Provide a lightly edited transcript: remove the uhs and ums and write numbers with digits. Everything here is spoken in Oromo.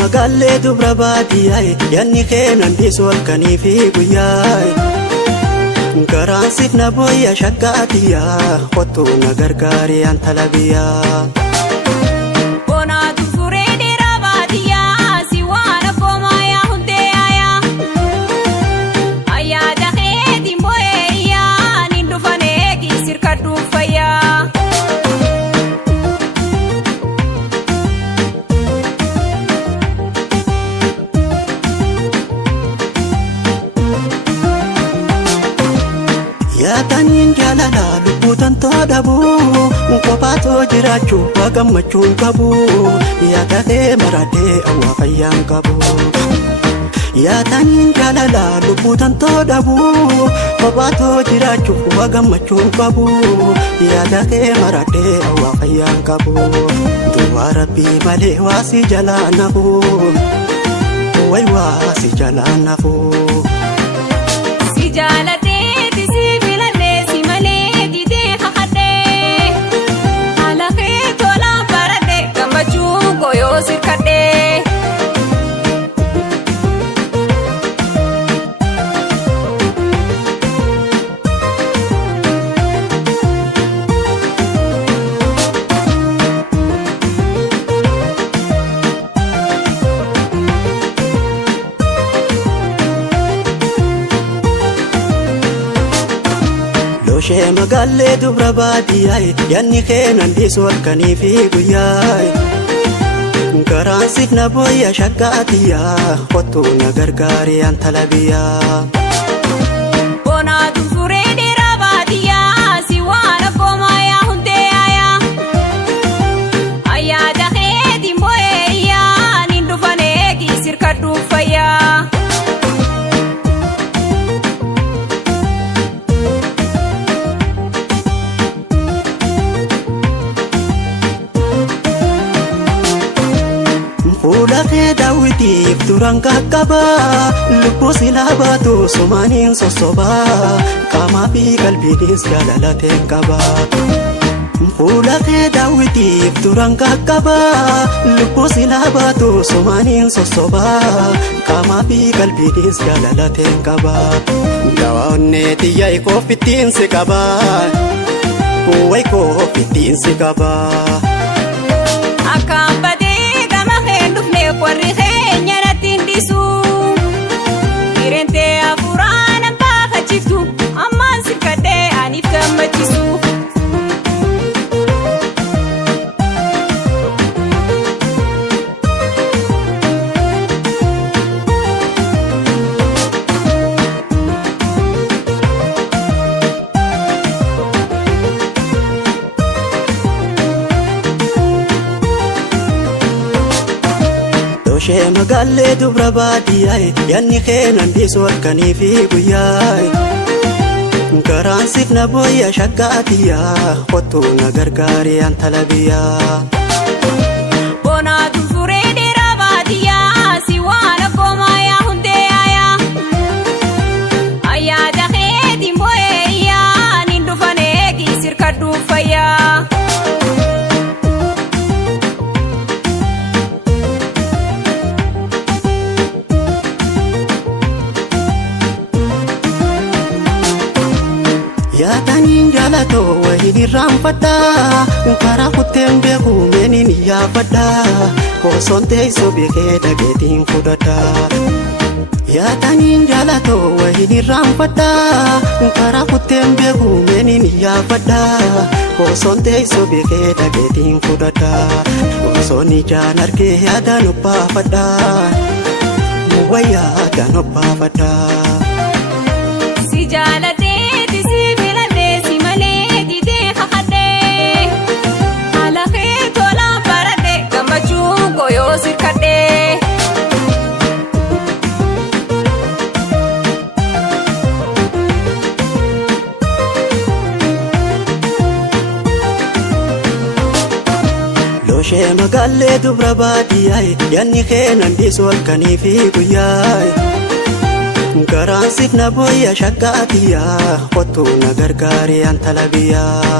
magalle dubra baadiyyaa yanni keenan dhiisuu halkanii fi guyyaa garaan siif na booya shakkaatiyyaa kottu na gargaari antala biyyaa. Yaataniin jaalala lubbuutan toodhabu kophaatoo jiraachuu gammachuun qabu yaadadhee maradhee awwaa fayyaan qabu. Yaataniin jaalala lubbuutan toodhabu kophaatoo jiraachuu gammachuun qabu yaadadhee maradhee awwaa fayyaan qabu. Duwwaa rabbii malee waasi jalaa nafu way waasi jalaa nafu. Si jaalate Shee magalle dubra baadiyyaa yanni keenan dhiisuu halkanii fi guyyaa garaan siif na booya shakkaatiyyaa kottu na gargaari antala biyyaa. Fuulakee daawwitiif duraan qaqqaba lubbuu silaa baatu sumaaniin sossoba qaamaa fi qalbiinis jaalalateen qaba. Fuulakee daawwitiif duraan qaqqaba lubbuu silaa baatu sumaaniin sossoba qaamaa fi qalbiinis jaalalateen qaba. Gawaa onnee xiyyaa koofittiin si qaba way koofittiin si qaba. Warri keenya natti hindisu Irentee afuraan baafachiftu ammaan sirkadhee aniif gammachiisu. Shee magalle dubra baadiyyaa yanni keenan dhiisuu halkanii fi guyyaa garaan siif na booya shakkaatiyyaa kottu na gargaari antala biyyaa. Yaataniin jaalatoo wahiin irraanfadha karaa kutteen beeku meeniin iyyaafadha osoon teessoo beekee dhageetiin fudhadha. Yaataniin jaalatoo wahiin irraanfadha karaa kutteen beeku meeniin iyyaafadha osoon teessoo beekee dhageetiin fudhadha. Osoon ijaan argee yaadaan obbaafadha wayyaa yaadaan obbaafadha. Si jaalate Shee magalle dubra baadiyyaa yanni keenan dhiisuu halkanii fi guyyaa garaan siif na booya shakkaatiyyaa kottu na gargaari antala biyyaa.